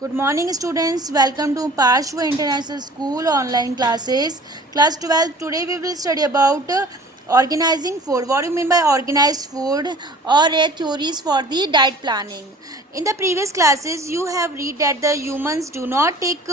Good morning, students. Welcome to Parshva International School online classes. Class 12. Today we will study about organizing food. What do you mean by organized food or theories for the diet planning? In the previous classes, you have read that the humans do not take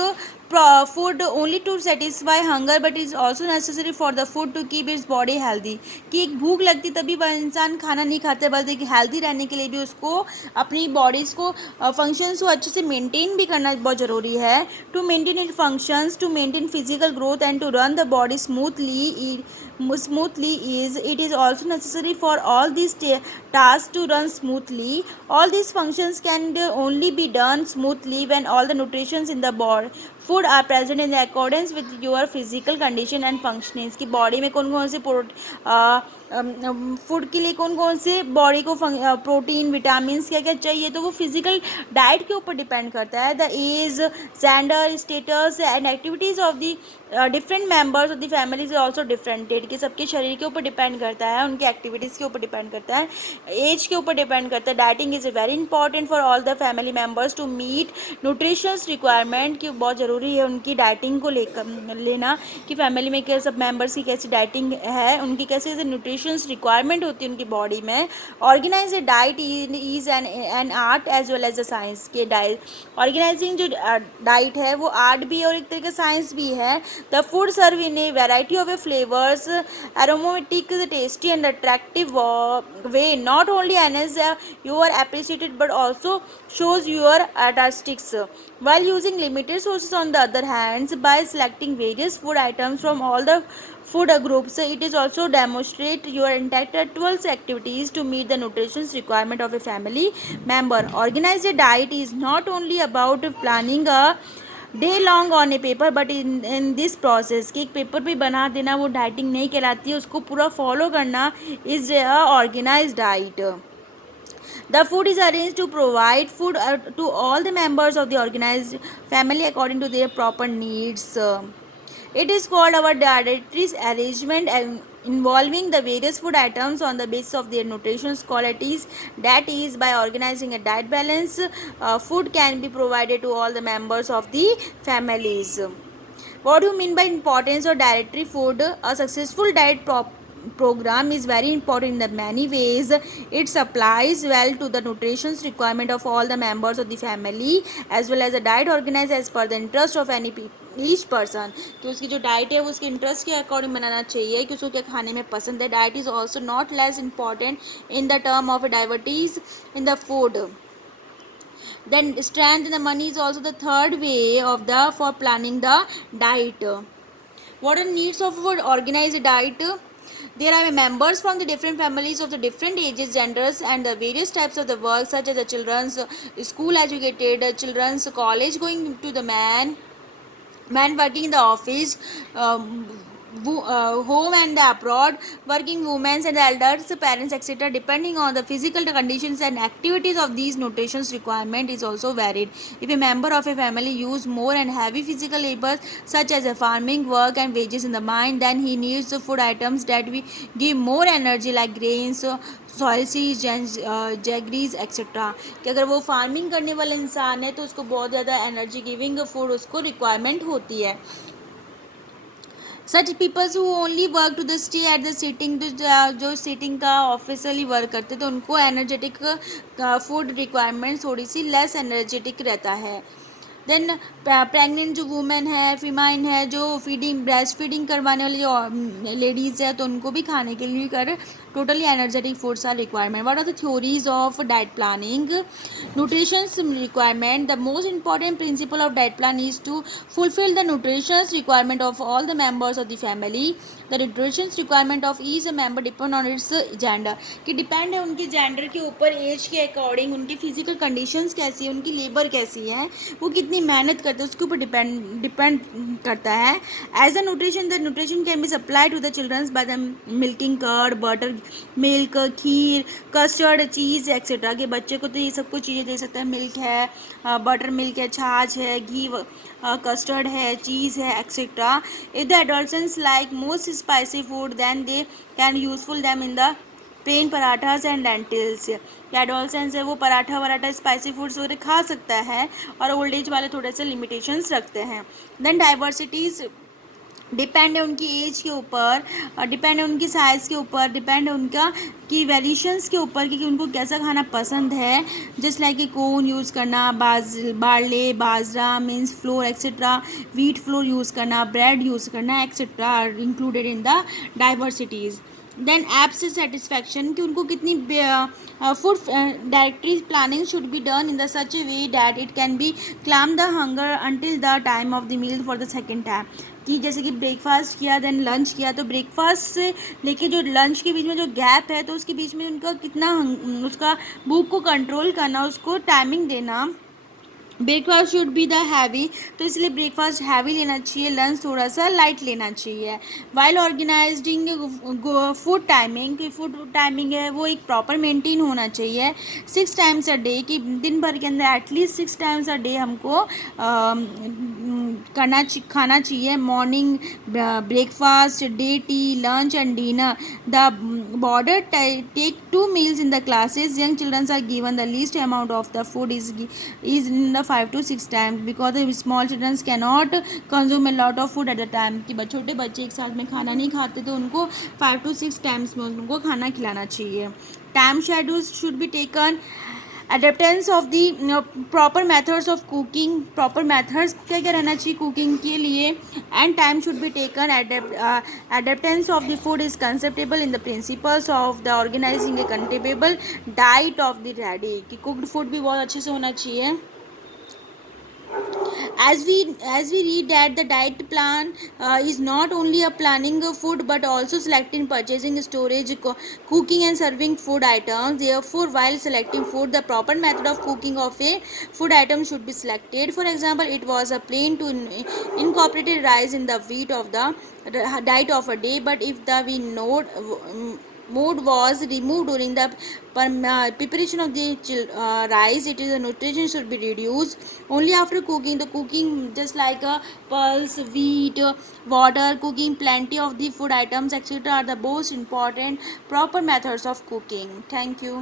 food only to satisfy hunger, but it is also necessary for the food to keep its body healthy. कि एक भूख लगती तभी वह इंसान खाना नहीं खाता, बल्कि हेल्दी रहने के लिए भी उसको अपनी बॉडीज़ को फंक्शंस को अच्छे से मेंटेन भी करना बहुत ज़रूरी है. To maintain it functions, to maintain physical growth and to run the body smoothly is it is also necessary for all these tasks to run smoothly. All these functions can only be done smoothly when all the nutrients in the body food are present in accordance with your physical condition and functionings. कि बॉडी में कौन कौन से फूड के लिए कौन कौन से बॉडी को प्रोटीन विटामिन क्या क्या चाहिए, तो वो फिजिकल डाइट के ऊपर डिपेंड करता है. The age, gender, status and activities of the different members of the family is also differentiated. कि सबके शरीर के ऊपर डिपेंड करता है, उनकी एक्टिविटीज़ के ऊपर डिपेंड करता है, एज के ऊपर डिपेंड करता है. Dieting is very important for all the family members to meet nutritions requirement. कि बहुत ज़रूरी है उनकी डाइटिंग को लेकर लेना कि फैमिली में क्या सब मेम्बर्स की कैसी डाइटिंग है, उनकी कैसे न्यूट्रिशंस रिक्वायरमेंट होती है उनकी बॉडी में. Organise diet is an art as well as a science. के डाइट ऑर्गेनाइजिंग जो डाइट है वो आर्ट भी है और एक तरीके साइंस भी है. The food serve in a variety of a flavours, aromatic, tasty and attractive way not only enhances your appreciated but also shows your artistics. While using limited sources on the other hand, by selecting various food items from all the food groups, it is also demonstrate your intellectual activities to meet the nutrition requirement of a family member. Organized diet is not only about planning a day long on A paper but in this process. कि एक पेपर पे बना देना वो डाइटिंग नहीं कहलाती है, उसको पूरा फॉलो करना is a organise diet. The food is arranged to provide food to all the members of the organized family according to their proper needs. It is called our dietary arrangement and involving the various food items on the basis of their nutritional qualities. That is, by organizing a diet balance, food can be provided to all the members of the families. What do you mean by importance of dietary food? A successful diet program is very important in the many ways. It supplies well to the nutrition requirement of all the members of the family as well as a diet organized as per the interest of any each person. कि उसकी जो diet है वो उसके इंटरेस्ट के अकॉर्डिंग बनाना चाहिए कि उसको क्या खाने में पसंद है. Diet is also not less important in the term of diversities in the food. Then strength in the money is also the third way of the for planning the diet. What are needs of for organized diet? There are members from the different families of the different ages, genders and the various types of the work, such as the children's school educated, children's college going to the man working in the office, home and the abroad, working women and the elders, parents, etc. Depending on the physical conditions and activities of these nutrition requirement is also varied. If a member of a family use more and heavy physical labors such as a farming work and wages in the mine, then he needs the food items that we give more energy like grains, soil seeds, jaggeries etcetera. कि अगर वो फार्मिंग करने वाला इंसान है तो उसको बहुत ज़्यादा एनर्जी गिविंग फूड उसको रिक्वायरमेंट होती है. Such peoples who only work to the stay at the seating, जो सीटिंग का ऑफिशियली वर्क करते तो उनको एनर्जेटिक फूड रिक्वायरमेंट थोड़ी सी लेस एनर्जेटिक रहता है. देन प्रेग्नेंट जो वुमेन है, फीमाइन है, जो फीडिंग ब्रेस्ट फीडिंग करवाने वाली जो लेडीज़ है तो उनको भी खाने के लिए कर totally energetic foods are requirement. What are the theories of diet planning? Nutrition requirement. The most important principle of diet plan is to fulfill the nutrition requirement of all the members of the family. The nutrition requirement of each member depend on its gender. कि डिपेंड है उनके जेंडर के ऊपर, एज के अकॉर्डिंग, उनकी physical conditions कैसी है, उनकी लेबर कैसी है, वो कितनी मेहनत करते हैं उसके ऊपर डिपेंड करता है. As a nutrition, the nutrition can be supply to the childrens by the milking curd, butter milk, kheer, custard, cheese etcetera. के बच्चे को तो ये सब कुछ चीज़ें दे सकता है. मिल्क है, बटर मिल्क है, छाछ है, घी, कस्टर्ड है, चीज़ है etcetera. If the adults like most spicy food then they can useful them in the plain parathas and lentils. Adolescence है वो पराठा वराठा स्पाइसी फूड्स वगैरह खा सकता है, और ओल्ड एज वाले थोड़े से लिमिटेशंस रखते हैं। देन डाइवर्सिटीज़ डिपेंड है उनकी एज के ऊपर, डिपेंड है उनकी साइज़ के ऊपर, डिपेंड है उनका की वेरिएशंस के ऊपर कि उनको कैसा खाना पसंद है। जस्ट लाइक कि कोन यूज़ करना, barley, bajra, means flour etcetera, wheat flour use करना, ब्रेड यूज़ करना etcetera are included in the diversities. Then apps satisfaction कि उनको कितनी food directory planning should be done in the such a way that it can be claim the hunger until the time of the meal for the second time. कि जैसे कि ब्रेकफास्ट किया then lunch किया, तो ब्रेकफास्ट से लेके जो लंच के बीच में जो गैप है, तो उसके बीच में उनका कितना उसका भूख को कंट्रोल करना, उसको टाइमिंग देना। Breakfast should be the heavy, तो इसलिए ब्रेकफास्ट हैवी लेना चाहिए, लंच थोड़ा सा लाइट लेना चाहिए। वाइल ऑर्गेनाइजिंग फूड टाइमिंग, की फूड टाइमिंग है वो एक प्रॉपर मेंटेन होना चाहिए। 6 टाइम्स अ डे, कि दिन भर के अंदर एटलीस्ट 6 टाइम्स अ डे हमको खाना चाहिए। Morning breakfast, day tea, lunch and dinner. The boarder take 2 meals in the classes. Young children are given the least amount of the food is in the 5 to 6 times, because the small children cannot consume a lot of food at a time। कि छोटे बच्चे एक साथ में खाना नहीं खाते, तो उनको 5 to 6 टाइम्स में उनको खाना खिलाना चाहिए। Time schedules should be taken. Adaptance of the proper methods of cooking, proper methods क्या क्या रहना चाहिए कुकिंग के लिए। And time should be taken. Adaptance of the food is conceptable in the principles of the organizing a countable diet of the ready, कि cooked food भी बहुत अच्छे से होना चाहिए। As we read that the diet plan is not only a planning of food but also selecting, purchasing, storage, cooking and serving food items. Therefore, while selecting food, the proper method of cooking of a food item should be selected. For example, it was a plan to incorporate rice in the wheat of the diet of a day, but if the we know mood was removed during the preparation of the rice, it is a nutrition should be reduced only after cooking. The cooking just like a pulse, wheat, water, cooking plenty of the food items etc. are the most important proper methods of cooking. Thank you.